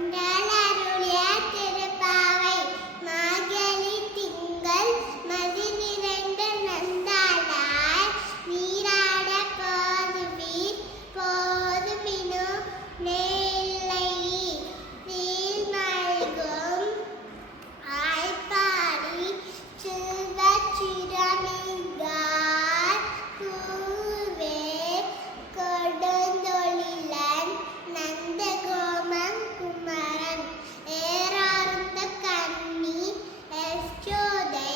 ஆண்டாளருளிய திருப்பாவை மார்கழி திங்கள் மதி நிறைந்த நந்தாளாய் நீராட போதுவீர் போதுமினோ நெல்லை நீர்மல்கும் ஆய்ப்பாடி செல்வச் சிரமிகார் கூவே கொடுந்தொழிலன் நந்தகோமன் குமரன் ஏறார்ந்த கண்ணி யசோதை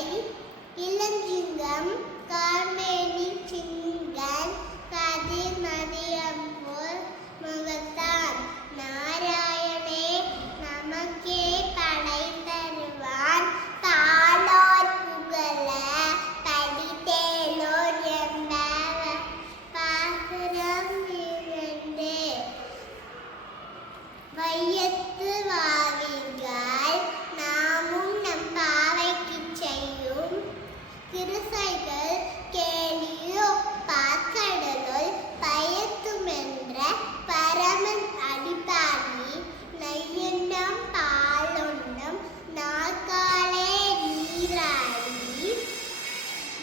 இளஞ்சிங்கம் கார்மேனி சிங்கன் கதிர் மதியம்போல் முகத்தான் நாராயணே நமக்கே படை தருவான் தாளோர் புகழ படித்தேலோர் என்பவ பாசுரம் 2 வையத்து வாவிகள் நாமும் நம் பாவைக்குச் செய்யும் திருசைகள் கேலியோ பாக்கடலுள் பயத்துமென்ற பரமன் அடிப்பாடி நையுண்ணம் பாலுண்ணம் நாற்காலே நீராடி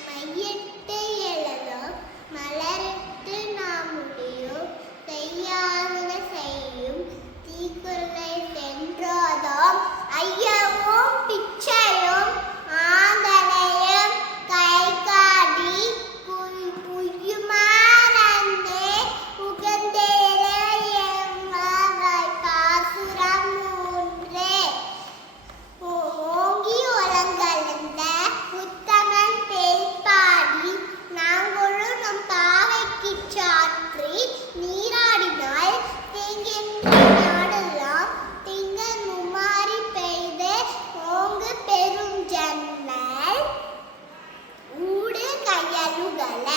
மையிட்டு எழலும் மலரிட்டு நாம் முடியும் செய்யாதன செய்யும் தீக்குறளை சென்றோதும் ஐயமும் பிச்சையும் ஆந்தனையும் கை காடி புய்யுமாறன்னே உகந்தேரே எம்மாவாய் பாசுரம் 3 ஓங்கி உலகளந்த உத்தமன் பேய்ப்பாடி நாங்களும் நம் பாவைக்குச் சாற்றி நீராடினால் தீங்கின்ற நாடெல்லாம் திங்கள் மும்மாரி பெய்து ஓங்கு பெருஞ்சன்னல் ஊடு கயலுகள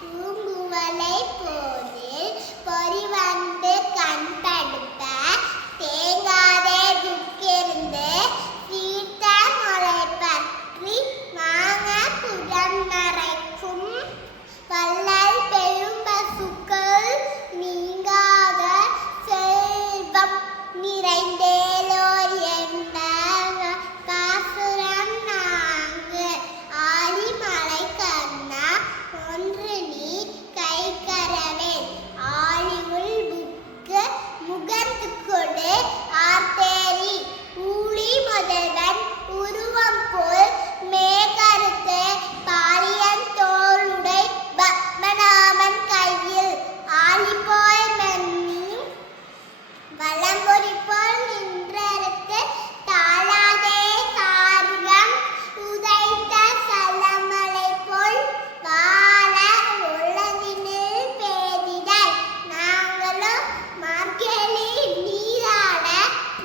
பூங்குவலை போதில் பொறிவந்து கண்படுப்ப தேங்காதே துக்கிருந்து சீர்த்த முளை பற்றி வாங்க புறம் மறைக்கும் வள்ளல் பெரும் பசுக்கள் நீங்காத செல்வம் நிறைந்தேலோர் என்பவ பாசுரம் 4 ஆலிமலை கண்ணா ஒன்று நீ கைகரவேல் ஆலிவுள் புக்கு முகந்து கொடு ஆர்த்தேரி ஊழி முதல்வன் உருவம் போல் மேகருத்து பாலியன் தோளுடை பத்மநாபன் கையில் ஆலிபோல் மன்னி வலம்பொறி போல் நின்றறுத்து தாழாதே கார்கம் உதைத்த சலமலை போல் வாழ உலகினில் பேதிடல் நாங்களும் மார்கழி நீராட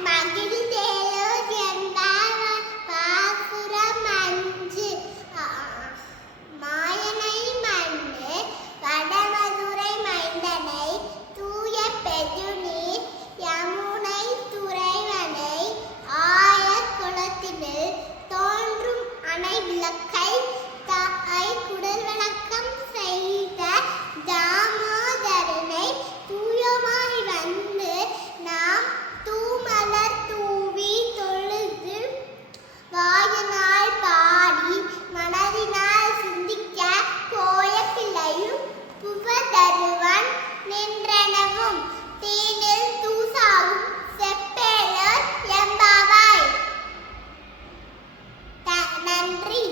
மகிழ்ந்தேலோ என்பவ பாசுரம் 5 மாயனை மண்ணு வடமதுரை மைந்தனை தூய பெருநீர் யமுனை துறைவனை ஆய குளத்தினில் தோன்றும் அணை விளக்கை தாய் குடல் வணக்கம் செய்த தாமோதரனை தூயமாய் வந்து நாம் தூமலர் தூவி தொழுது வாயினால் பாடி மனதினால் சிந்திக்க போய பிள்ளையும் புவதருவன் நின்றனவும் தீனில் தூசாவும் செப்பேலர் எம்பாவாய் நன்றி.